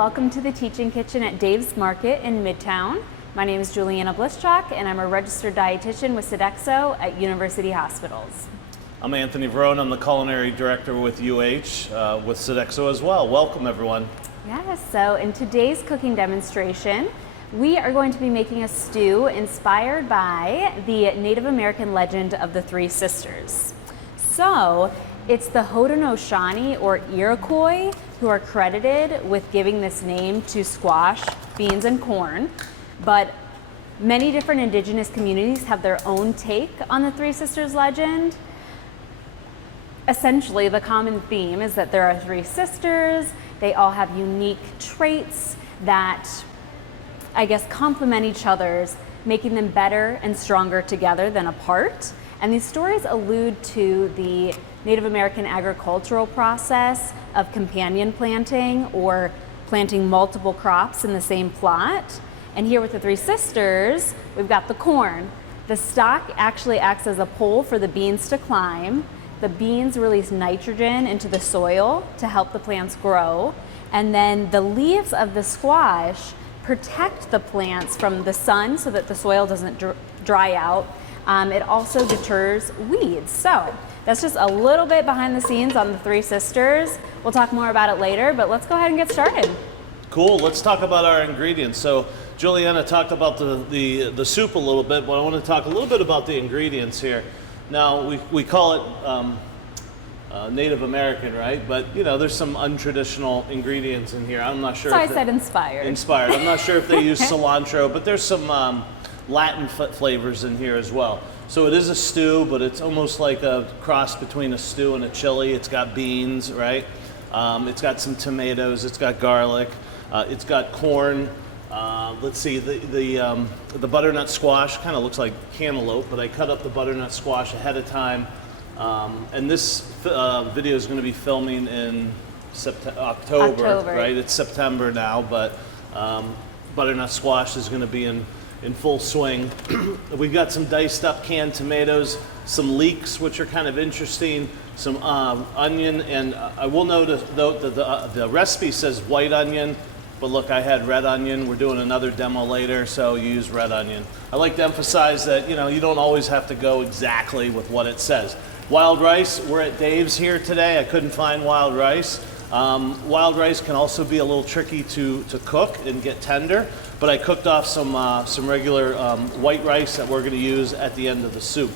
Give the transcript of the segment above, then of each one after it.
welcome to the Teaching Kitchen at Dave's Market in Midtown. My name is Juliana Blischak and I'm a registered dietitian with Sodexo at University Hospitals. I'm Anthony Verona. I'm the culinary director with UH with Sodexo as well. Welcome everyone. Yes, so in today's cooking demonstration, we are going to be making a stew inspired by the Native American legend of the Three Sisters. So it's the Haudenosaunee or Iroquois who are credited with giving this name to squash, beans, and corn. But many different indigenous communities have their own take on the Three Sisters legend. Essentially, the common theme is that there are three sisters. They all have unique traits that, I guess, complement each other's, making them better and stronger together than apart. And these stories allude to the Native American agricultural process of companion planting or planting multiple crops in the same plot. And here with the Three Sisters, we've got the corn. The stalk actually acts as a pole for the beans to climb. The beans release nitrogen into the soil to help the plants grow. And then the leaves of the squash protect the plants from the sun so that the soil doesn't dry out. It also deters weeds. So that's just a little bit behind the scenes on the Three Sisters. We'll talk more about it later, but let's go ahead and get started. Cool, let's talk about our ingredients. So Juliana talked about the soup a little bit, but I want to talk a little bit about the ingredients here. Now, we call it Native American, right? But, you know, there's some untraditional ingredients in here. I'm not sure. So I said inspired. Inspired. I'm not sure if they use cilantro, but there's some Latin flavors in here as well. So it is a stew, but it's almost like a cross between a stew and a chili. It's got beans, right? It's got some tomatoes. It's got garlic. It's got corn. Let's see, the butternut squash kind of looks like cantaloupe, but I cut up the butternut squash ahead of time. And this video is going to be filming in October, right? It's September now, but butternut squash is going to be in full swing. We've got some diced up canned tomatoes, some leeks, which are kind of interesting, some onion, and I will note that the recipe says white onion, but look, I had red onion. We're doing another demo later, so you use red onion. I like to emphasize that, you know, you don't always have to go exactly with what it says. Wild rice, we're at Dave's here today. I couldn't find wild rice. Wild rice can also be a little tricky to cook and get tender, but I cooked off some regular white rice that we're gonna use at the end of the soup.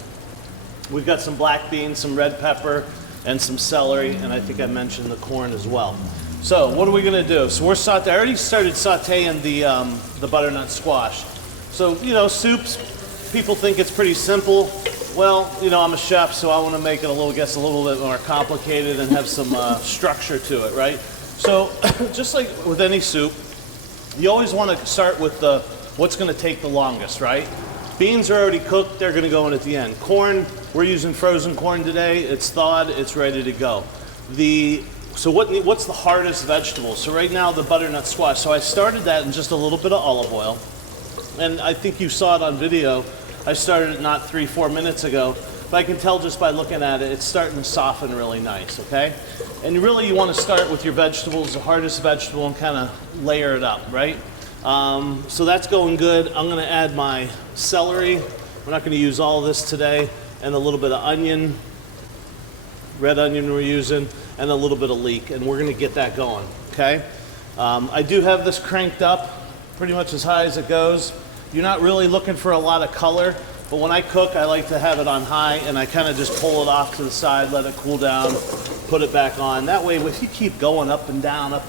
We've got some black beans, some red pepper, and some celery, and I think I mentioned the corn as well. So what are we gonna do? So I already started sauteing the butternut squash. So, you know, soups, people think it's pretty simple. Well, you know, I'm a chef, so I want to make it a little bit more complicated and have some structure to it, right? So, just like with any soup, you always want to start with what's going to take the longest, right? Beans are already cooked; they're going to go in at the end. Corn, we're using frozen corn today. It's thawed; it's ready to go. So what's the hardest vegetable? So right now, the butternut squash. So I started that in just a little bit of olive oil, and I think you saw it on video. I started it not 3-4 minutes ago, but I can tell just by looking at it, it's starting to soften really nice, okay? And really you want to start with your vegetables, the hardest vegetable, and kind of layer it up, right? So that's going good. I'm going to add my celery. We're not going to use all of this today, and a little bit of onion, red onion we're using, and a little bit of leek, and we're going to get that going, okay? I do have this cranked up pretty much as high as it goes. You're not really looking for a lot of color, but when I cook, I like to have it on high, and I kind of just pull it off to the side, let it cool down, put it back on. That way, if you keep going up and down, it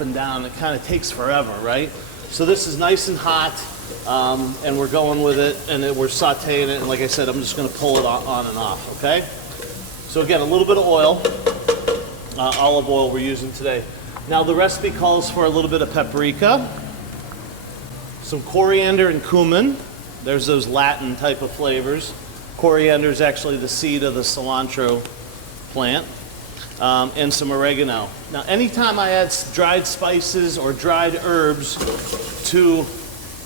kind of takes forever, right? So this is nice and hot, and we're going with it, and we're sauteing it, and like I said, I'm just going to pull it on and off, okay? So again, a little bit of oil, olive oil we're using today. Now the recipe calls for a little bit of paprika, some coriander and cumin. There's those Latin type of flavors. Coriander is actually the seed of the cilantro plant, and some oregano. Now, anytime I add dried spices or dried herbs to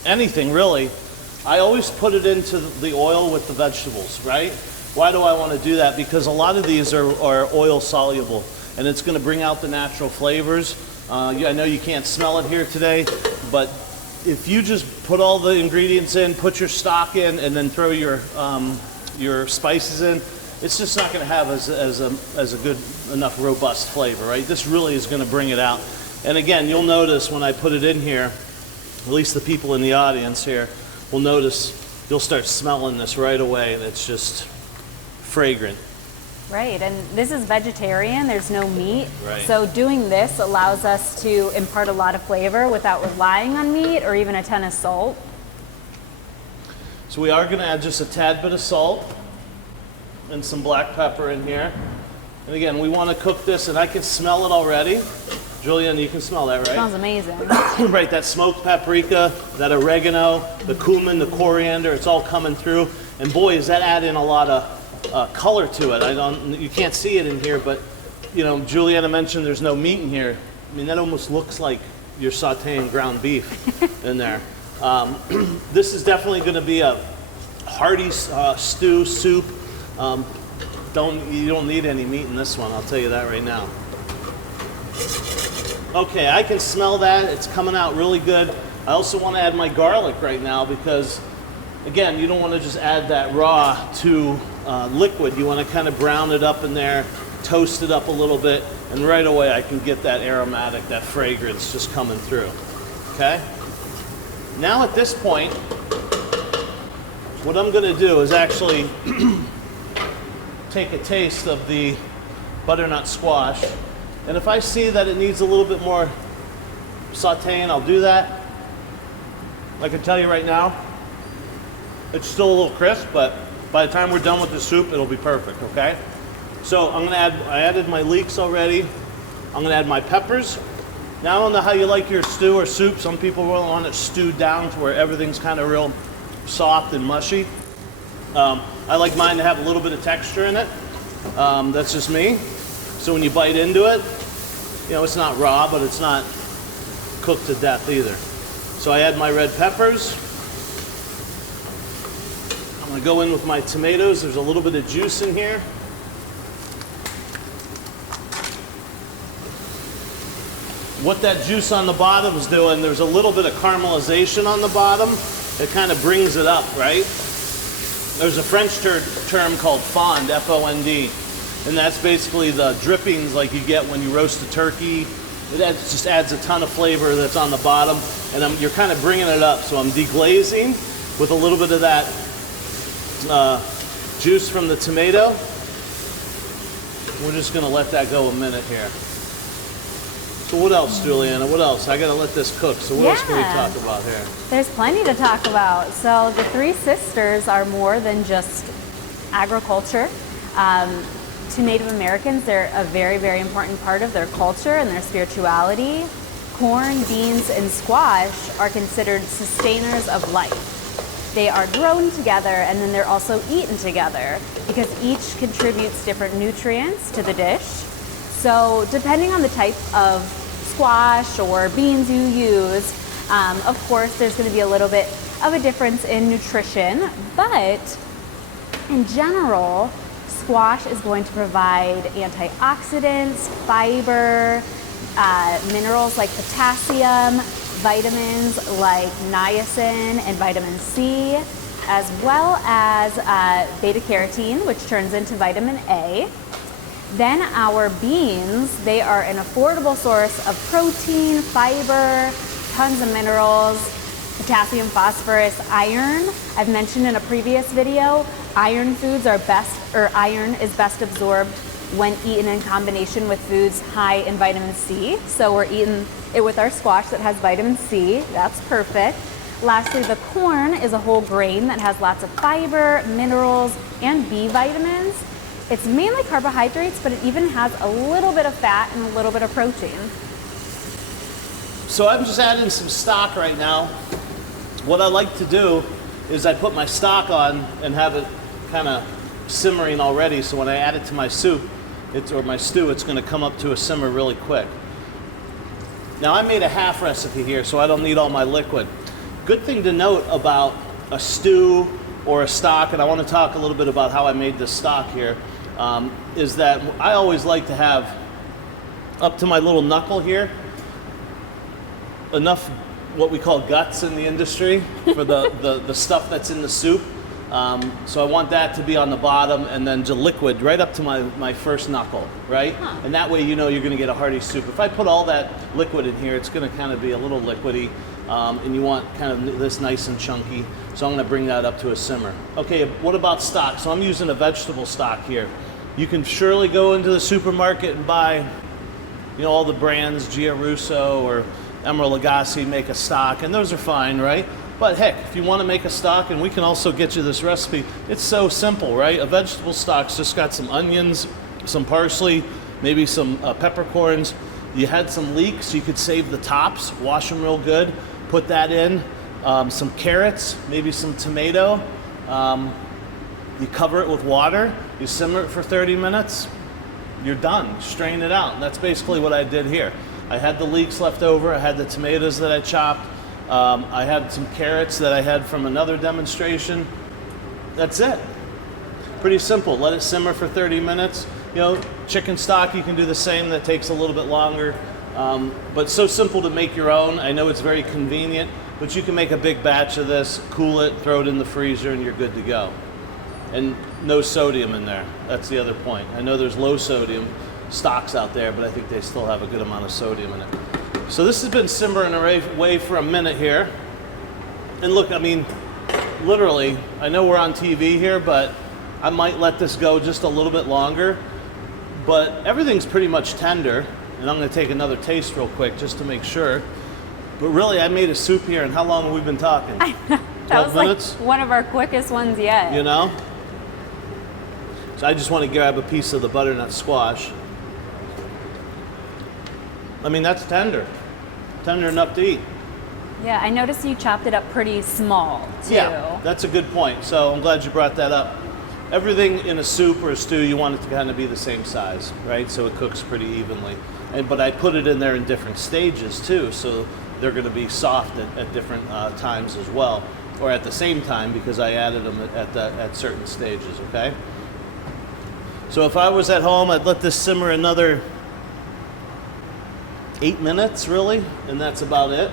anything, really, I always put it into the oil with the vegetables, right? Why do I want to do that? Because a lot of these are oil soluble, and it's going to bring out the natural flavors. I know you can't smell it here today, but if you just put all the ingredients in, put your stock in, and then throw your spices in, it's just not going to have as a good enough robust flavor, right? This really is going to bring it out. And again, you'll notice when I put it in here, at least the people in the audience here will notice, you'll start smelling this right away. That's just fragrant. Right, and this is vegetarian, there's no meat. Right. So doing this allows us to impart a lot of flavor without relying on meat or even a ton of salt. So we are going to add just a tad bit of salt and some black pepper in here. And again, we want to cook this, and I can smell it already. Julian, you can smell that, right? Smells amazing. Right, that smoked paprika, that oregano, the cumin, the coriander, it's all coming through. And boy, is that adding a lot of color to it. You can't see it in here, but you know, Juliana mentioned there's no meat in here. I mean, that almost looks like you're sauteing ground beef in there. This is definitely going to be a hearty stew, soup. You don't need any meat in this one, I'll tell you that right now. Okay, I can smell that. It's coming out really good. I also want to add my garlic right now because, again, you don't want to just add that raw to liquid. You want to kind of brown it up in there, toast it up a little bit, and right away I can get that aromatic, that fragrance just coming through. Okay? Now at this point, what I'm going to do is actually take a taste of the butternut squash. And if I see that it needs a little bit more sauteing, I'll do that. I can tell you right now, it's still a little crisp, but by the time we're done with the soup, it'll be perfect, okay? So I added my leeks already. I'm gonna add my peppers. Now I don't know how you like your stew or soup. Some people will want it stewed down to where everything's kind of real soft and mushy. I like mine to have a little bit of texture in it. That's just me. So when you bite into it, you know, it's not raw, but it's not cooked to death either. So I add my red peppers. I'm gonna go in with my tomatoes. There's a little bit of juice in here. What that juice on the bottom is doing, there's a little bit of caramelization on the bottom. It kind of brings it up, right? There's a French term called fond, F-O-N-D. And that's basically the drippings like you get when you roast a turkey. Just adds a ton of flavor that's on the bottom. And you're kind of bringing it up. So I'm deglazing with a little bit of that juice from the tomato. We're just going to let that go a minute here. So what else, Juliana? What else? I got to let this cook. So what else can we talk about here? There's plenty to talk about. So the Three Sisters are more than just agriculture. To Native Americans, they're a very, very important part of their culture and their spirituality. Corn, beans, and squash are considered sustainers of life. They are grown together and then they're also eaten together because each contributes different nutrients to the dish. So depending on the type of squash or beans you use, of course there's going to be a little bit of a difference in nutrition, but in general, squash is going to provide antioxidants, fiber, minerals like potassium, vitamins like niacin and vitamin C, as well as beta carotene, which turns into vitamin A. Then our beans, they are an affordable source of protein, fiber, tons of minerals, potassium, phosphorus, iron. I've mentioned in a previous video, iron foods are iron is best absorbed when eaten in combination with foods high in vitamin C. So we're eating it with our squash that has vitamin C. That's perfect. Lastly, the corn is a whole grain that has lots of fiber, minerals, and B vitamins. It's mainly carbohydrates, but it even has a little bit of fat and a little bit of protein. So I'm just adding some stock right now. What I like to do is I put my stock on and have it kind of simmering already, so when I add it to my soup, or my stew, it's going to come up to a simmer really quick. Now I made a half recipe here, so I don't need all my liquid. Good thing to note about a stew or a stock, and I want to talk a little bit about how I made this stock here, is that I always like to have, up to my little knuckle here, enough what we call guts in the industry for the stuff that's in the soup. So I want that to be on the bottom, and then the liquid right up to my first knuckle, right? And that way you know you're going to get a hearty soup. If I put all that liquid in here, it's going to kind of be a little liquidy, and you want kind of this nice and chunky. So I'm going to bring that up to a simmer. Okay, what about stock? So I'm using a vegetable stock here. You can surely go into the supermarket and buy, all the brands, Giarusso or Emeril Lagasse make a stock, and those are fine, right? But heck, if you want to make a stock, and we can also get you this recipe, it's so simple, right? A vegetable stock's just got some onions, some parsley, maybe some peppercorns. You had some leeks, you could save the tops, wash them real good, put that in, some carrots, maybe some tomato. You cover it with water, you simmer it for 30 minutes, you're done. Strain it out. And that's basically what I did here. I had the leeks left over, I had the tomatoes that I chopped, I had some carrots that I had from another demonstration. That's it. Pretty simple. Let it simmer for 30 minutes. Chicken stock, you can do the same. That takes a little bit longer. But so simple to make your own. I know it's very convenient, but you can make a big batch of this, cool it, throw it in the freezer, and you're good to go. And no sodium in there. That's the other point. I know there's low sodium stocks out there, but I think they still have a good amount of sodium in it. So this has been simmering away for a minute here. And look, literally, I know we're on TV here, but I might let this go just a little bit longer. But everything's pretty much tender. And I'm going to take another taste real quick just to make sure. But really, I made a soup here, and how long have we been talking? I know. That was 12 minutes? like one of our quickest ones yet. So I just want to grab a piece of the butternut squash. That's tender. Tender enough to eat. Yeah, I noticed you chopped it up pretty small, too. Yeah, that's a good point. So I'm glad you brought that up. Everything in a soup or a stew, you want it to kind of be the same size, right? So it cooks pretty evenly. But I put it in there in different stages, too, so they're going to be soft at different times as well, or at the same time, because I added them at certain stages, okay? So if I was at home, I'd let this simmer another 8 minutes, really, and that's about it.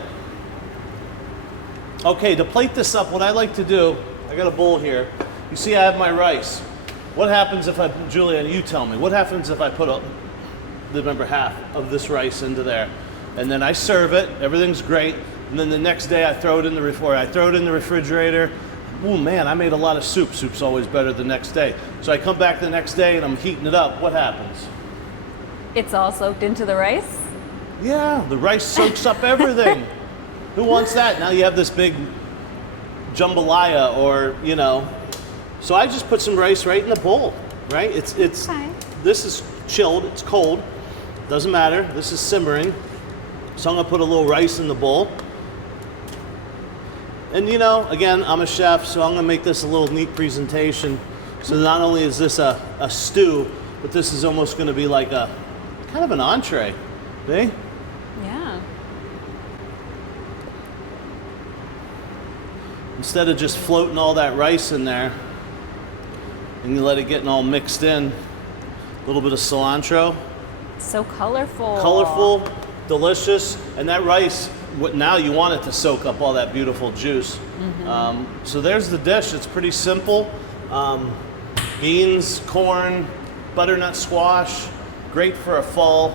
Okay, to plate this up, what I like to do, I got a bowl here. You see I have my rice. What happens if Julianne, you tell me, what happens if I put half of this rice into there? And then I serve it, everything's great, and then the next day I throw it in the refrigerator. Oh man, I made a lot of soup. Soup's always better the next day. So I come back the next day and I'm heating it up. What happens? It's all soaked into the rice? Yeah, the rice soaks up everything. Who wants that? Now you have this big jambalaya So I just put some rice right in the bowl, right? It's Okay. This is chilled, it's cold. Doesn't matter, this is simmering. So I'm gonna put a little rice in the bowl. And again, I'm a chef, so I'm gonna make this a little neat presentation. So not only is this a stew, but this is almost gonna be like a kind of an entree, eh? Yeah. Instead of just floating all that rice in there, and you let it get all mixed in, a little bit of cilantro. So colorful. Colorful, delicious, and that rice, now you want it to soak up all that beautiful juice. Mm-hmm. So there's the dish. It's pretty simple. Beans, corn, butternut squash, great for a fall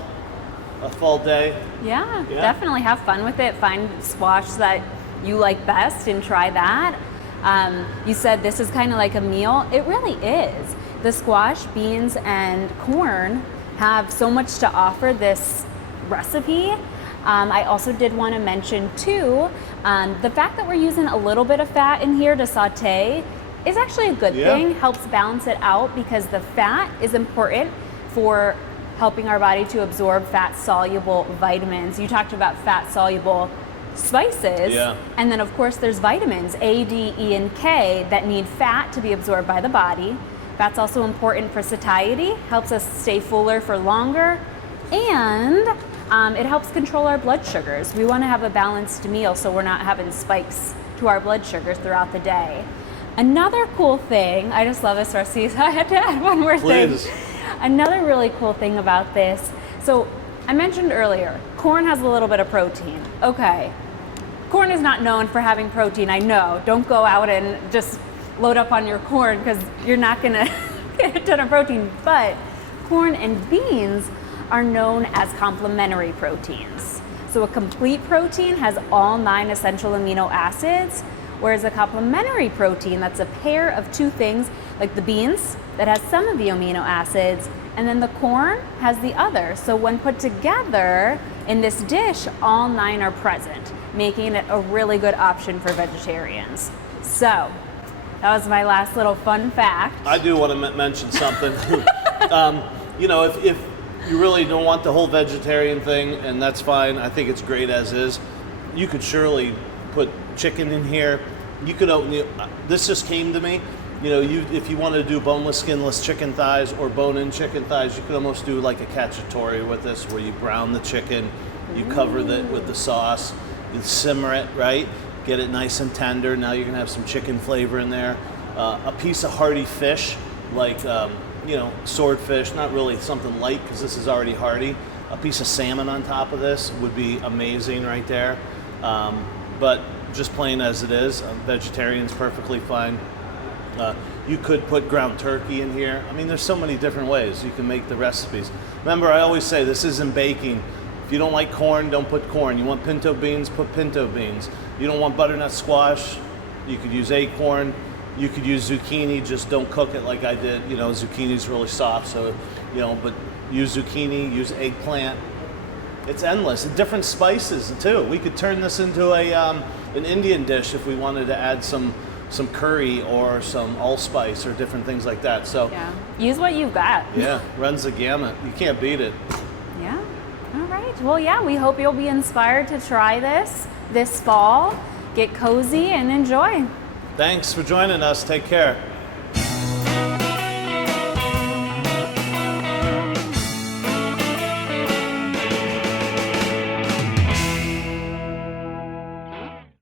day. Yeah, definitely have fun with it. Find squash that you like best and try that. You said this is kind of like a meal. It really is. The squash, beans, and corn have so much to offer this recipe. I also did want to mention too, the fact that we're using a little bit of fat in here to saute is actually a good thing, helps balance it out because the fat is important for helping our body to absorb fat-soluble vitamins. You talked about fat-soluble spices, and then of course there's vitamins A, D, E, and K that need fat to be absorbed by the body. Fat's also important for satiety, helps us stay fuller for longer, and it helps control our blood sugars. We want to have a balanced meal so we're not having spikes to our blood sugars throughout the day. Another cool thing, I just love this recipe, so I had to add one more thing. Another really cool thing about this, so I mentioned earlier, corn has a little bit of protein. Okay. Corn is not known for having protein, I know. Don't go out and just load up on your corn because you're not gonna get a ton of protein. But corn and beans are known as complementary proteins. So a complete protein has all 9 essential amino acids, whereas a complementary protein, that's a pair of 2 things, like the beans, that has some of the amino acids, and then the corn has the other. So when put together in this dish, all 9 are present, making it a really good option for vegetarians. So that was my last little fun fact. I do want to mention something. You know, if you really don't want the whole vegetarian thing, and that's fine, I think it's great as is, you could surely put chicken in here. You could, this just came to me. You know, if you want to do boneless, skinless chicken thighs or bone-in chicken thighs, you could almost do like a cacciatore with this, where you brown the chicken, you cover it with the sauce, you simmer it, right? Get it nice and tender. Now you're gonna have some chicken flavor in there. A piece of hearty fish, like you know, swordfish, not really something light because this is already hearty. A piece of salmon on top of this would be amazing right there. But just plain as it is, vegetarian's perfectly fine. You could put ground turkey in here. I mean, there's so many different ways you can make the recipes. Remember, I always say this isn't baking. If you don't like corn, don't put corn. You want pinto beans, put pinto beans. You don't want butternut squash, you could use acorn. You could use zucchini, just don't cook it like I did. You know, zucchini's really soft, so, you know, but use zucchini, use eggplant. It's endless. And different spices, too. We could turn this into an Indian dish if we wanted to add some curry or some allspice or different things like that. So yeah, use what you've got. Yeah, runs the gamut. You can't beat it. Yeah. All right. Well, yeah, we hope you'll be inspired to try this fall. Get cozy and enjoy. Thanks for joining us. Take care.